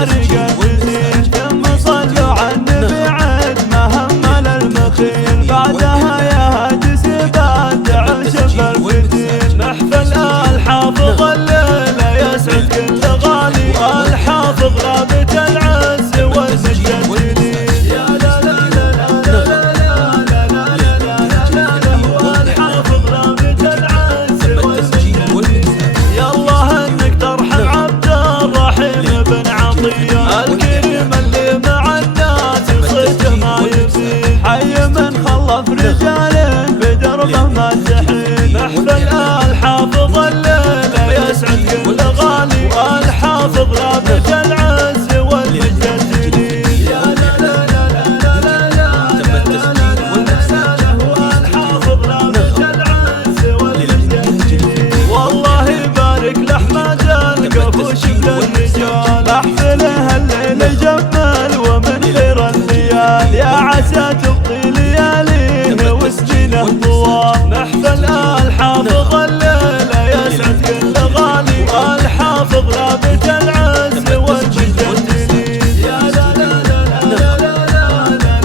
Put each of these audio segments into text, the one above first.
طارق الجزيل، ثم صلوا على النبي عد ما همل المخيل، بعدها يا هاجس بادع شف الفتيل، محفل الحافظ الليلة يسعد كل غالي، والحافظ رابط العز والمجد يا لا لا لا لا لا لا لا لا لا، والحافظ رابط العز والمجد، يالله انك ترحم عبد الرحيم بن عطية الكريم اللي مع الناس صيته ما يزيد، حي من خلف رجال بدربه ما تحيد، محفل الحافظ الليلة يسعد كل غالي، والحافظ رابط العز والمجد الجليل يا لا لا لا لا لا لا لا، والحافظ رابط العز والمجد الجليل، والله يبارك لأحمد القفوش للرجال، محفله الليل جمل ومن خير الليال، يا عسى تبقي لياليه وسنينه طوال، محفل الحافظ الليلة يسعد كل غالي، والحافظ رابط العز والمجد الجليل يا لا لا لا لا لا لا لا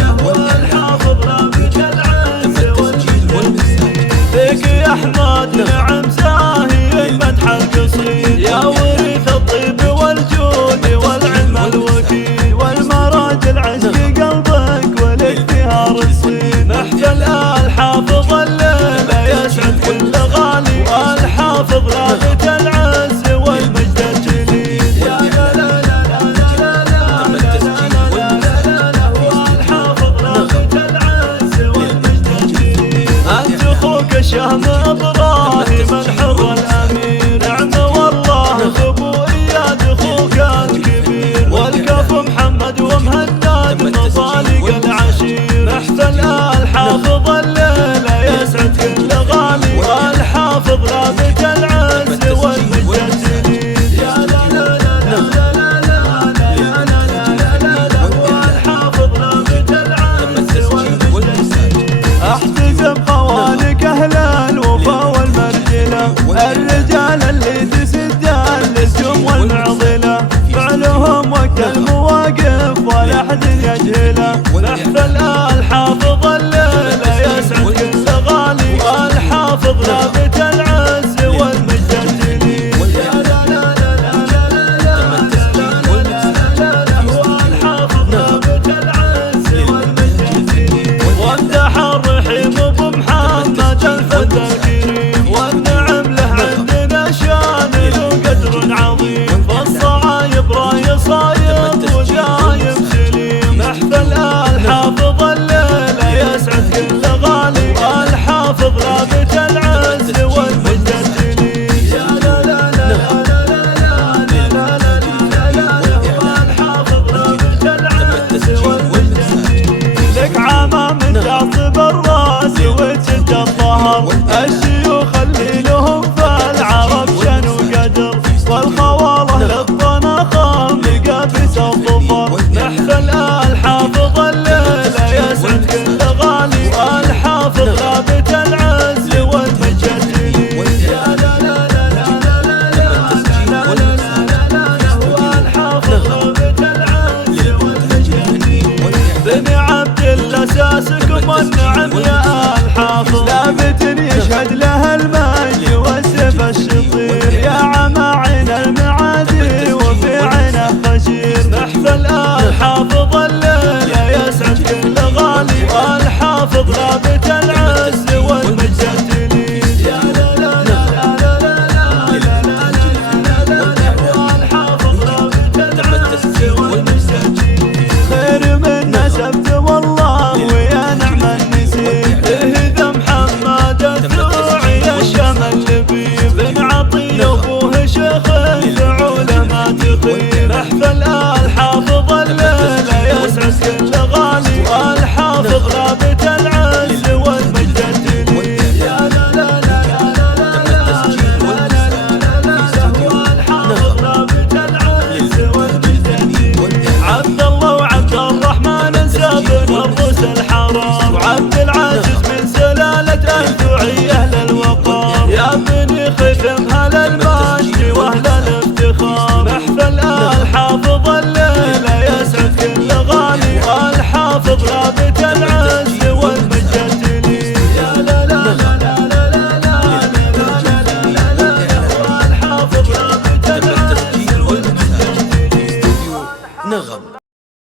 لا، والحافظ رابط العز والمجد الجليل، فيك يا احمد نعم زاهي المدح القصير، يا وريث الطيب والجود والعلم الوكيل، والمراج العشق قلبك والاختيار الصين، محفل الحافظ الليلة يسعد كل غالي، والحافظ رابط العز والمجد الجليل يا لا لا لا لا لا لا، والحافظ رابط العز والمجد الجليل، انت اخوك الشهم ابراهيم الحر الامير، نعم والله ابو اياد اخوك الكبير، والكف محمد ومهند مصالق العشير، محفل الحافظ الليلة يسعد كل غالي، والحافظ رابط العز والمجد الجليل يا لا لا لا لا لا لا، والحافظ رابط العز والمجد الجليل، احتزم خوالك اهل الوفا والمرجله، الرجال اللي تسد اللزوم والمعضله، فعلهم وقت المواقف ولا احد يجهله، محفل الحافظ الليلة يسعد كل غالي، والحافظ رابط العز والمجد الجليل يا لا لا لا لا لا، والحافظ رابط العز والمجد الجليل، وامدح الرحيم ابو محمد الفتى الكريم، والنعم له عندنا شان له قدر عظيم، فالصعايب راي صايب ودايم سليم، محفل الحافظ الليلة يسعد كل غالي، والحافظ رابط العز والمجد الجليل يا لا لا لا لا لا، والحافظ رابط العز والمجد الجليل، لك عامة من تعصب الراس وتشد الظهر، الشيوخ اللي لهم في العرب شن وقدر، والخواله للطناخة مقابس الظفر، محفل الحافظ الليلة يسعد كل غالي، والحافظ رابط العز والمجد الجليل يا لا لا لا لا لا، والحافظ رابط العز والمجد الجليل، بني عبد الله ساسكم والنعم يا الحافظ، ثابت يشهد له المجد والسيف الشطير، يا عماعين المعادي وفي عينه خشير، محفل الحافظ الليلة يسعد كل غالي، والحافظ رابط العز والمجد الجليل يا لا لا لا لا لا لا، والحافظ رابط العز والمجد الجليل، خير من نسبت والله ويا نعم النسيب، اهدى محمد الثوعي الشمل لبيب، بن عطية وابوه شيخ دعوله ما تخيب، محفل